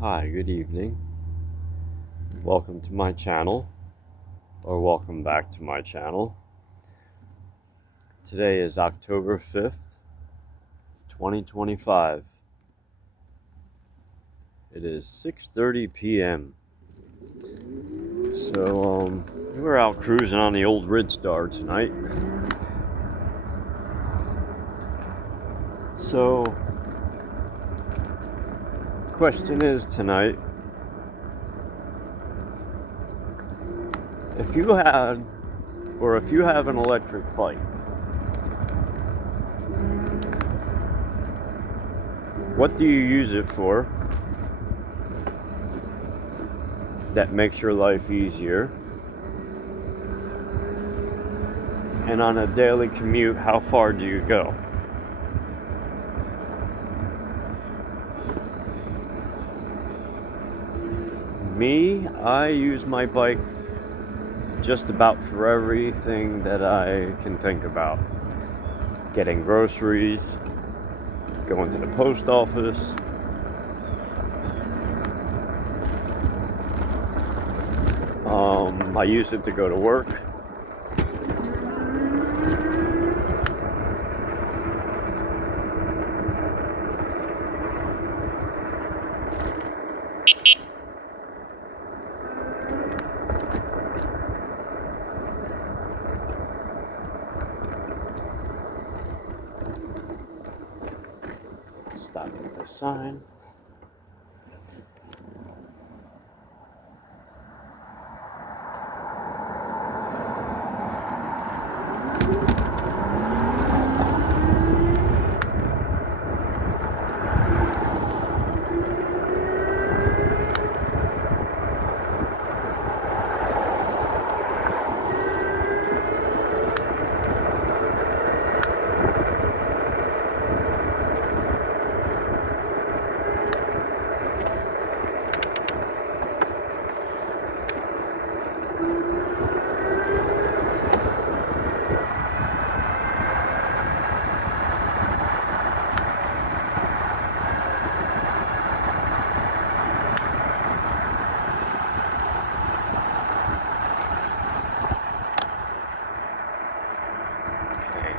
Hi, good evening. Welcome to my channel, or welcome back to my channel. Today is October 5th, 2025. It is 6:30 p.m. So, we're out cruising on the old Ridstar tonight. So, question is tonight, if you have an electric bike, what do you use it for that makes your life easier? And on a daily commute, how far do you go? Me, I use my bike just about for everything that I can think about. Getting groceries, going to the post office, I use it to go to work. Stop at the sign.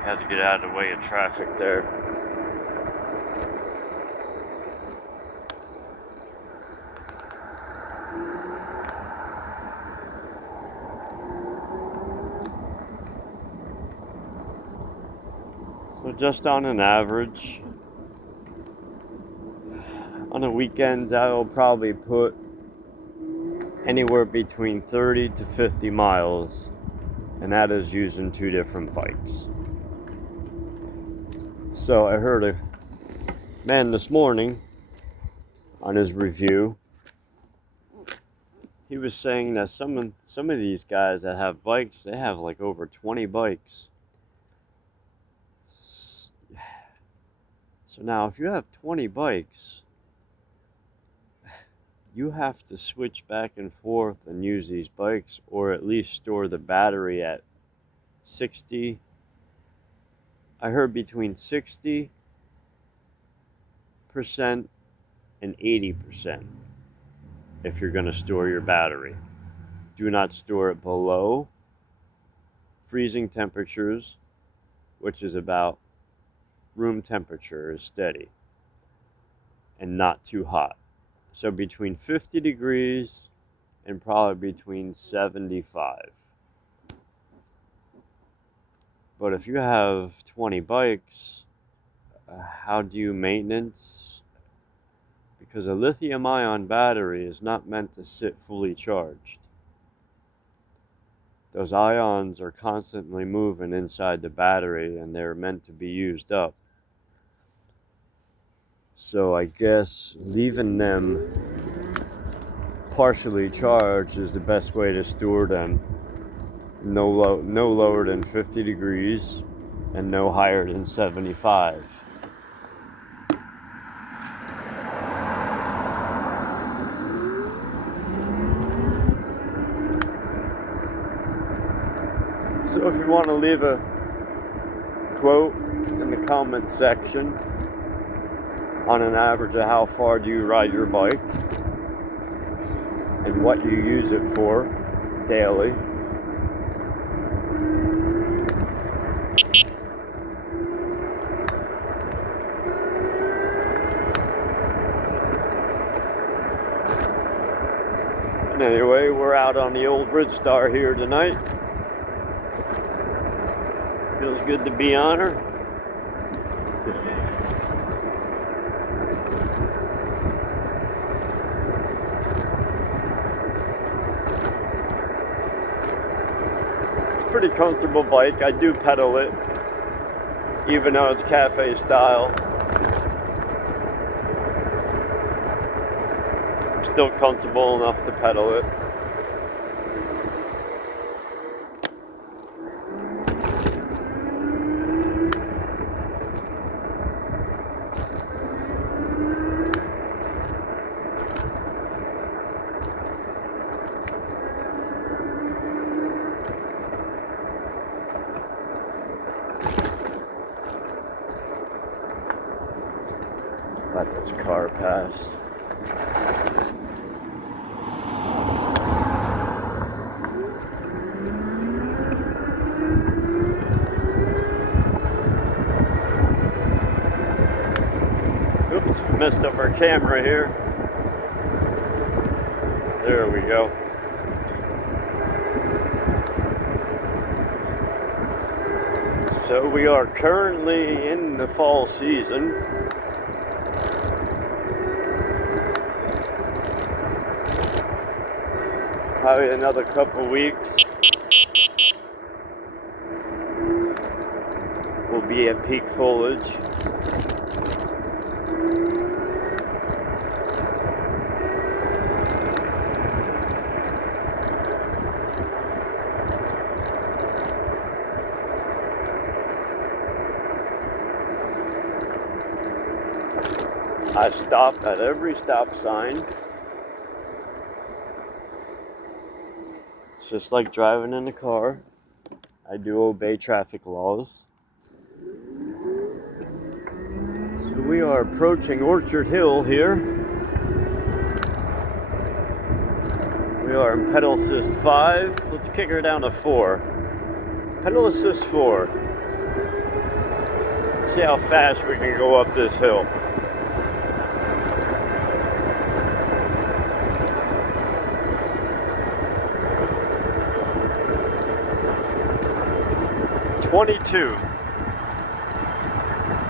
Had to get out of the way of traffic there. So just on an average, on the weekends I will probably put anywhere between 30 to 50 miles, and that is using two different bikes. So I heard a man this morning on his review. He was saying that some of these guys that have bikes, they have like over 20 bikes. So now if you have 20 bikes, you have to switch back and forth and use these bikes, or at least store the battery at 60. I heard between 60% and 80% if you're going to store your battery. Do not store it below freezing temperatures, which is about room temperature is steady, and not too hot. So between 50 degrees and probably between 75. But if you have 20 bikes, how do you maintenance? Because a lithium-ion battery is not meant to sit fully charged. Those ions are constantly moving inside the battery, and they're meant to be used up. So I guess leaving them partially charged is the best way to store them. No lower than 50 degrees and no higher than 75. So if you want to leave a quote in the comment section on an average of how far do you ride your bike, and what you use it for daily. And anyway, we're out on the old Ridstar here tonight. Feels good to be on her. Pretty comfortable bike. I do pedal it, even though it's cafe style. I'm still comfortable enough to pedal it. Let this car pass. Oops, messed up our camera here. There we go. So we are currently in the fall season. Probably another couple weeks we'll be at peak foliage. I stop at every stop sign. It's just like driving in a car. I do obey traffic laws. So we are approaching Orchard Hill here. We are in pedal assist 5. Let's kick her down to 4. Pedal assist 4. Let's see how fast we can go up this hill. .22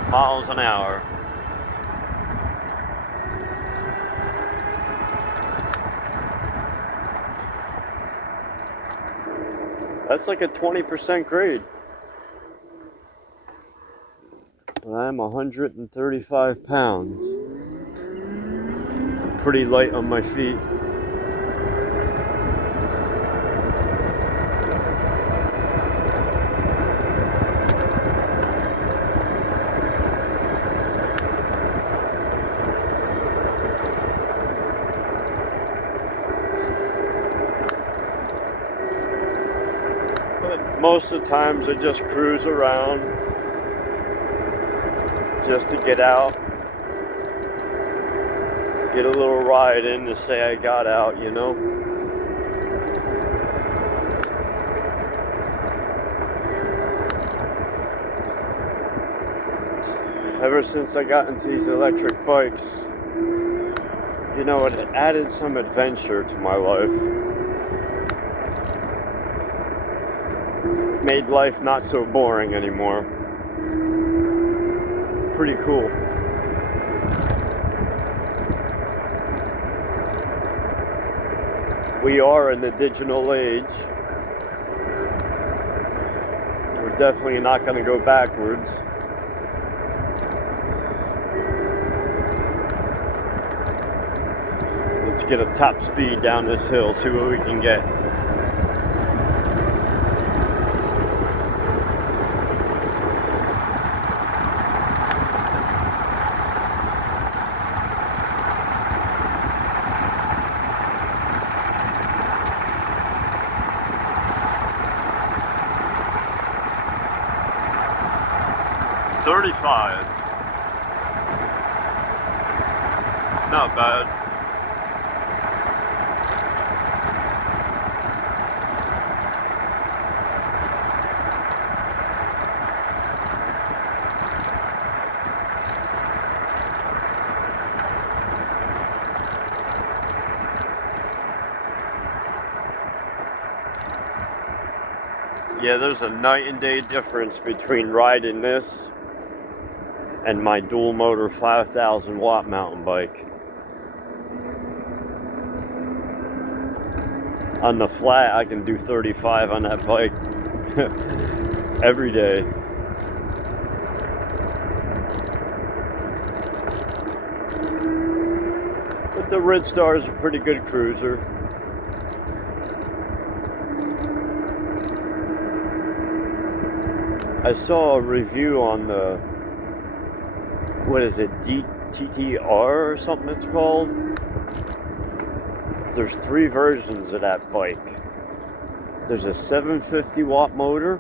miles an hour. That's like a 20% grade. I'm 135 pounds. Pretty light on my feet. Most of the times I just cruise around just to get out, get a little ride in to say I got out, you know. Ever since I got into these electric bikes, you know, it added some adventure to my life. Made life not so boring anymore. Pretty cool. We are in the digital age. We're definitely not going to go backwards. Let's get a top speed down this hill, see what we can get. .35. Not bad. Yeah, there's a night and day difference between riding this and my dual motor 5,000 watt mountain bike. On the flat, I can do 35 on that bike every day. But the Ridstar is a pretty good cruiser. I saw a review on the, what is it, TTR or something it's called? There's 3 versions of that bike. There's a 750 watt motor.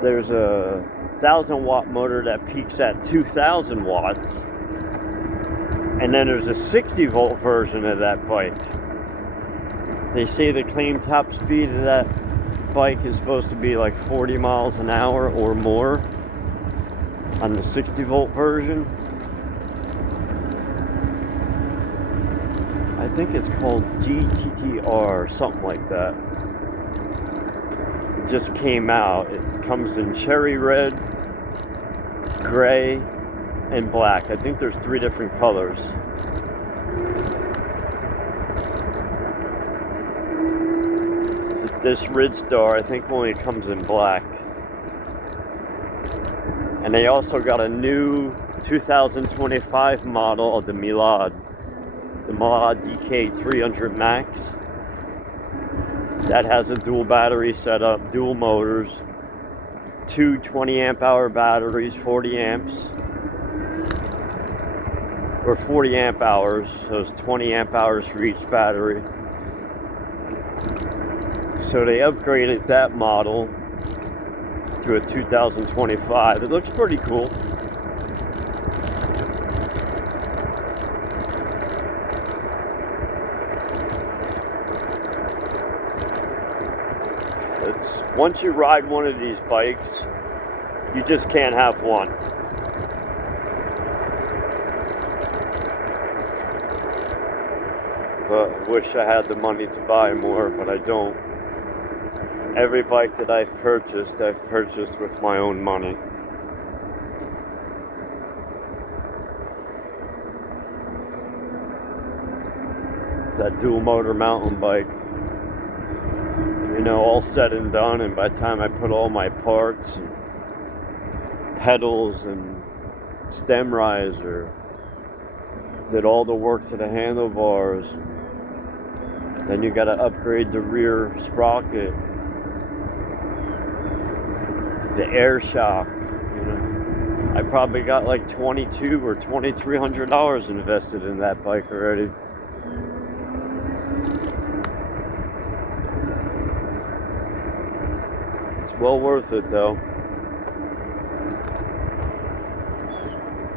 There's a 1,000 watt motor that peaks at 2,000 watts. And then there's a 60 volt version of that bike. They say the claim top speed of that bike is supposed to be like 40 miles an hour or more on the 60 volt version. I think it's called GTTR or something like that. It just came out. It comes in cherry red, gray, and black. I think there's 3 different colors. This Ridstar, I think, only comes in black. And they also got a new 2025 model of the Milad. The Milad DK300 Max. That has a dual battery setup, dual motors, 2 20 amp hour batteries, 40 amps. Or 40 amp hours, so it's 20 amp hours for each battery. So they upgraded that model to a 2025. It looks pretty cool. It's, once you ride one of these bikes, you just can't have one. But I wish I had the money to buy more, but I don't. Every bike that I've purchased with my own money. That dual motor mountain bike, you know, all said and done, and by the time I put all my parts and pedals and stem riser, did all the work to the handlebars, then you got to upgrade the rear sprocket, the air shock, you know. I probably got like $2,200 or $2,300 invested in that bike already. It's well worth it though.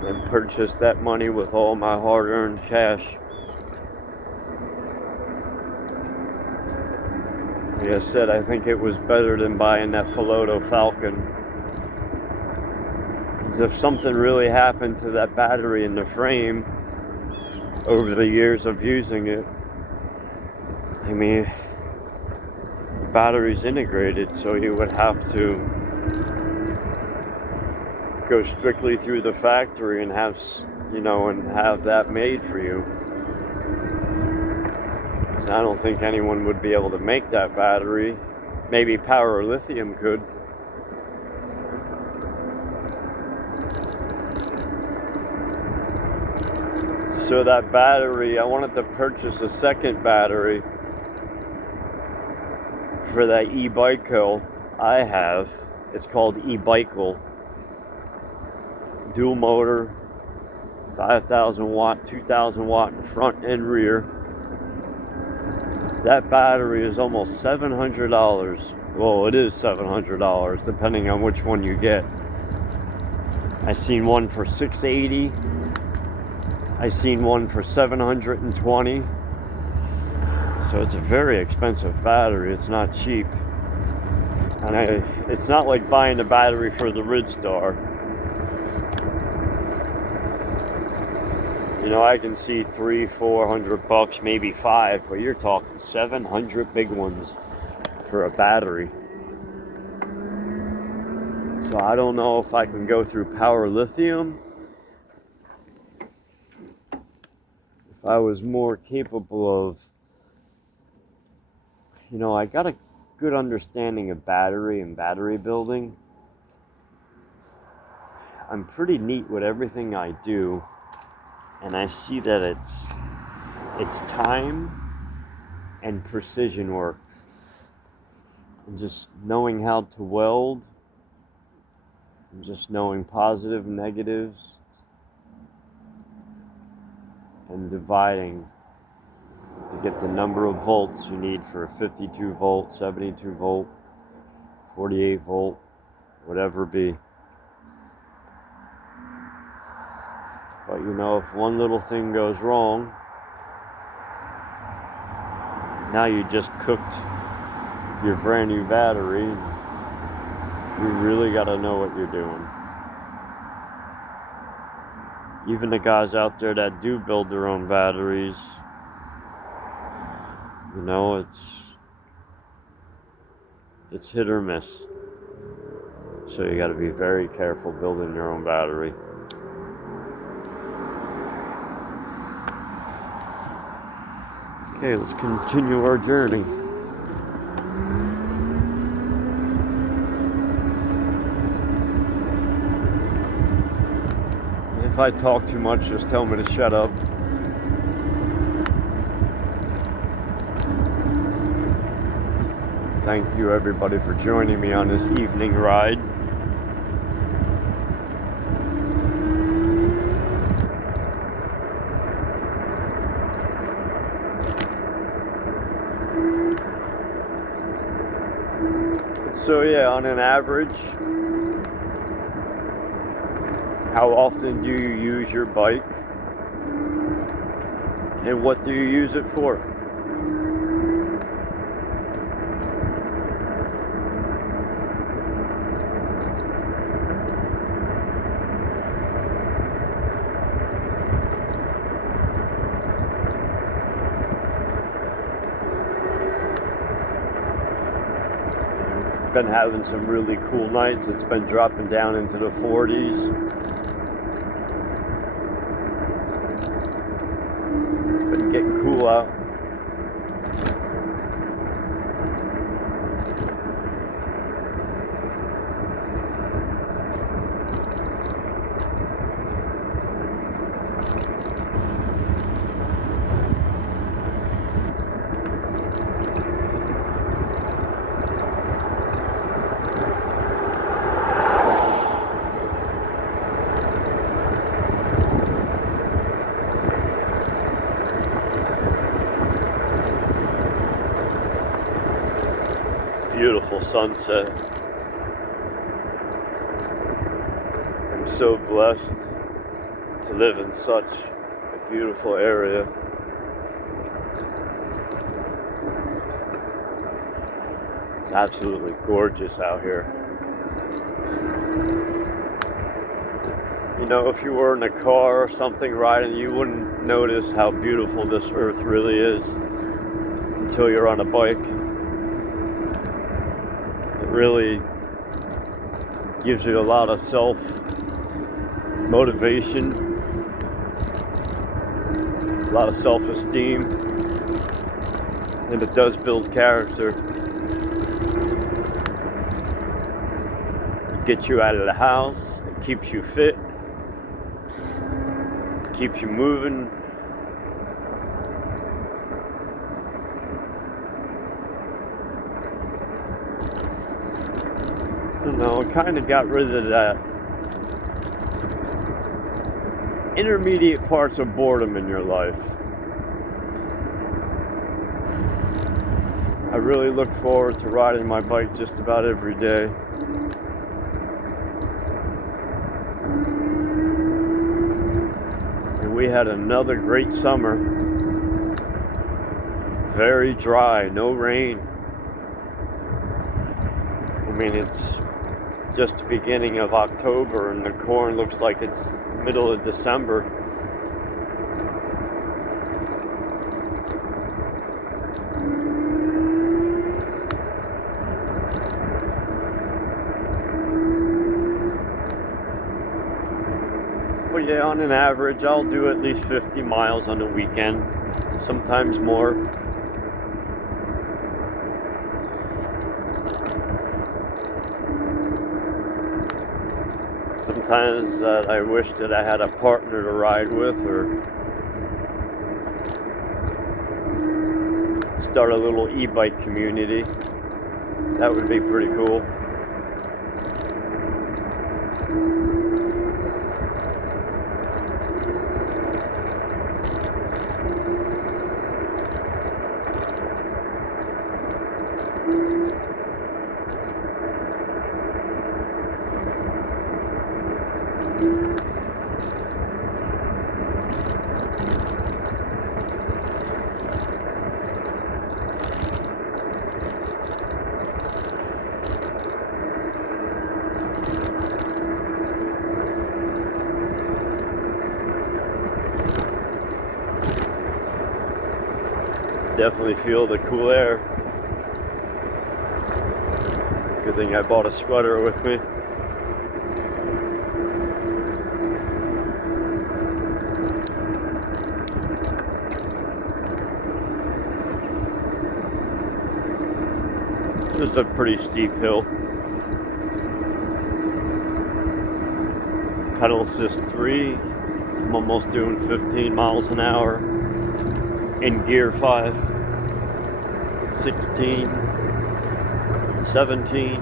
And purchased that money with all my hard-earned cash. Like I said, I think it was better than buying that Filoto Falcon. Because if something really happened to that battery in the frame over the years of using it, I mean, the battery's integrated, so you would have to go strictly through the factory and have, you know, and have that made for you. I don't think anyone would be able to make that battery. Maybe Power Lithium could. So that battery, I wanted to purchase a second battery for that e-bicycle I have. It's called e-bicycle. Dual motor, 5,000 watt, 2,000 watt in front and rear. That battery is almost $700. Well, it is $700, depending on which one you get. I seen one for $680. I seen one for $720. So it's a very expensive battery. It's not cheap. And it's not like buying a battery for the Ridstar. You know, I can see $300-400, maybe $500, but you're talking 700 big ones. for a battery. So I don't know if I can go through power lithium. If I was more capable of, I got a good understanding of battery and battery building. I'm pretty neat with everything I do, and I see that it's time and precision work, and just knowing how to weld, and just knowing positive and negatives, and dividing to get the number of volts you need for a 52 volt, 72 volt, 48 volt, whatever it be. But if one little thing goes wrong, now you just cooked your brand new battery. You really got to know what you're doing. Even the guys out there that do build their own batteries, it's hit or miss. So you got to be very careful building your own battery. Okay, let's continue our journey. If I talk too much, just tell me to shut up. Thank you everybody for joining me on this evening ride. So yeah, on an average, how often do you use your bike? And what do you use it for? Been having some really cool nights. It's been dropping down into the 40s. It's been getting cool out. Beautiful sunset. I'm so blessed to live in such a beautiful area. It's absolutely gorgeous out here. If you were in a car or something riding, you wouldn't notice how beautiful this earth really is until you're on a bike. It really gives you a lot of self-motivation, a lot of self-esteem, and it does build character. It gets you out of the house, it keeps you fit, keeps you moving. It kind of got rid of that intermediate parts of boredom in your life. I really look forward to riding my bike just about every day. And we had another great summer. Very dry, no rain. It's just the beginning of October and the corn looks like it's middle of December. yeah, on an average, I'll do at least 50 miles on the weekend, sometimes more. Sometimes I wish that I had a partner to ride with, or start a little e-bike community. That would be pretty cool. Definitely feel the cool air. Good thing I bought a sweater with me. This is a pretty steep hill. Pedal assist 3. I'm almost doing 15 miles an hour. In gear 5. 16. 17.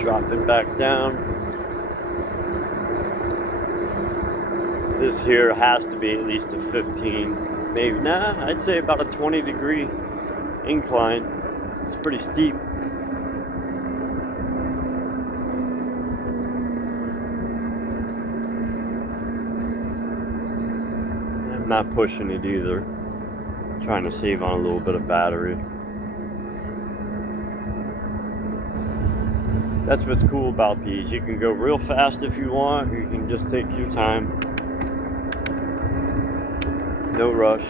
Dropping back down. This here has to be at least a 15. Maybe, nah, I'd say about a 20-degree incline. It's pretty steep. I'm not pushing it either. I'm trying to save on a little bit of battery. That's what's cool about these. You can go real fast if you want, or you can just take your time. No rush.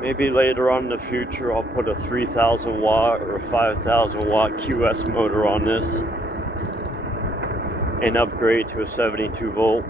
Maybe later on in the future I'll put a 3,000 watt or a 5,000 watt QS motor on this and upgrade to a 72 volt.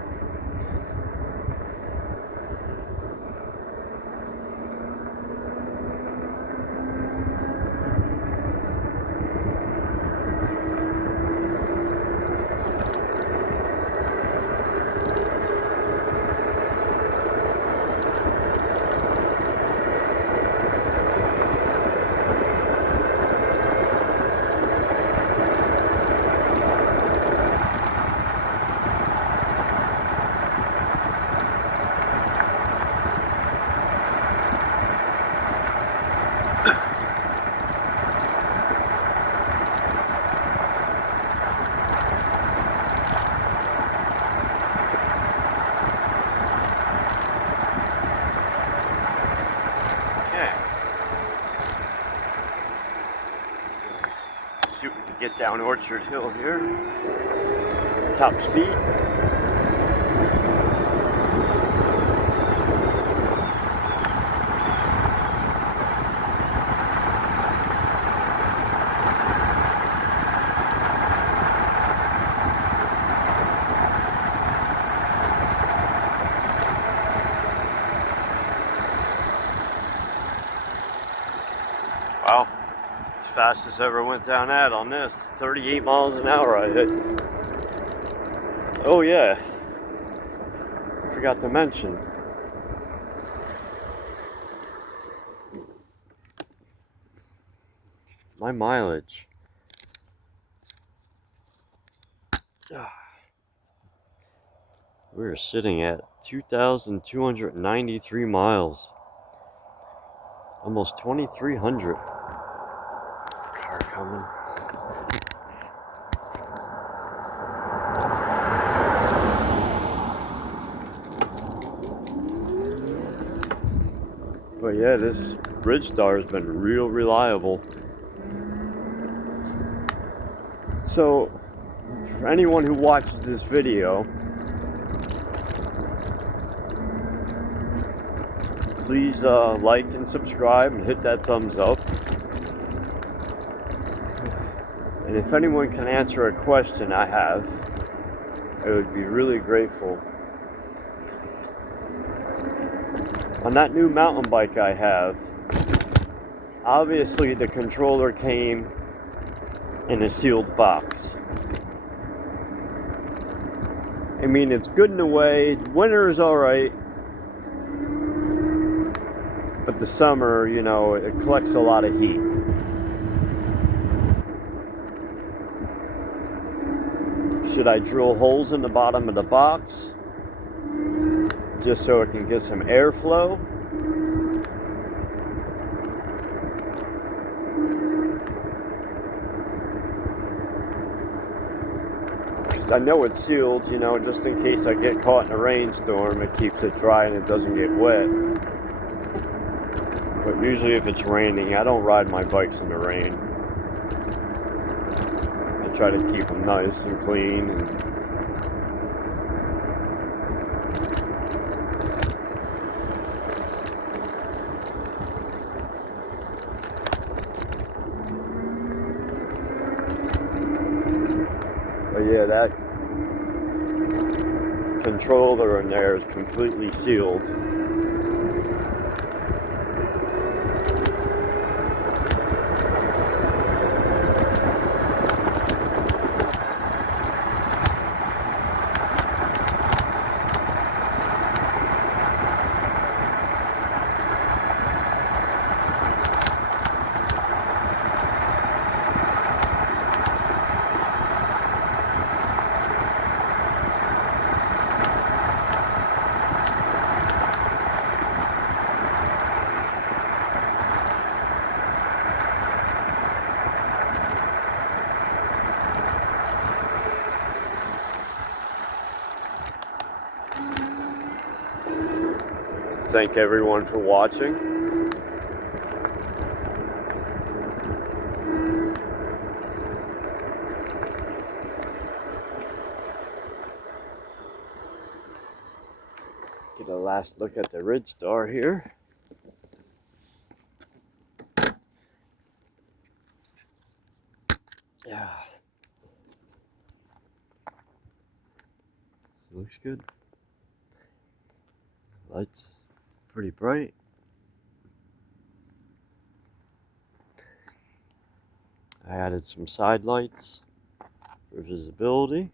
See if we can get down Orchard Hill here. Top speed. Wow. Fastest ever went down that on this. 38 miles an hour I hit. Oh yeah. Forgot to mention. My mileage. We're sitting at 2,293 miles. Almost 2,300. Car coming. But yeah, this Ridstar has been real reliable. So For anyone who watches this video, please like and subscribe and hit that thumbs up. And if anyone can answer a question I have, I would be really grateful. On that new mountain bike I have, obviously the controller came in a sealed box. I mean, it's good in a way. Winter is alright. But the summer, you know, it collects a lot of heat. Should I drill holes in the bottom of the box just so it can get some airflow? Because I know it's sealed, you know, just in case I get caught in a rainstorm, it keeps it dry and it doesn't get wet. But usually if it's raining, I don't ride my bikes in the rain. I try to keep them nice and clean. But yeah, that controller in there is completely sealed. Thank everyone for watching. Get a last look at the Ridstar here. Yeah. Looks good. Lights pretty bright. I added some side lights for visibility.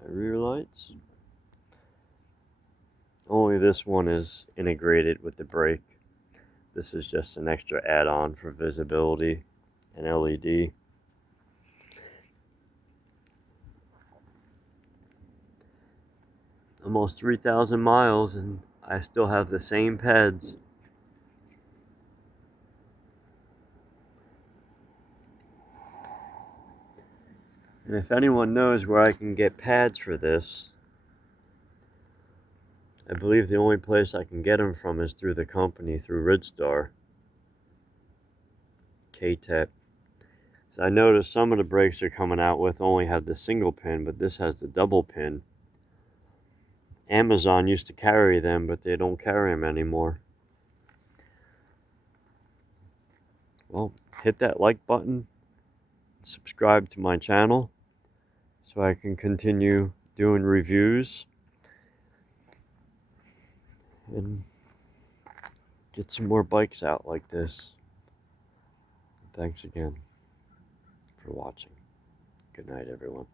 My rear lights. Only this one is integrated with the brake. This is just an extra add-on for visibility and LED. Almost 3,000 miles and I still have the same pads. And if anyone knows where I can get pads for this, I believe the only place I can get them from is through the company, through Ridstar. K-Tech. So I noticed some of the brakes they're coming out with only have the single pin, but this has the double pin. Amazon used to carry them, but they don't carry them anymore. Well, hit that like button, subscribe to my channel so I can continue doing reviews and get some more bikes out like this. Thanks again for watching. Good night, everyone.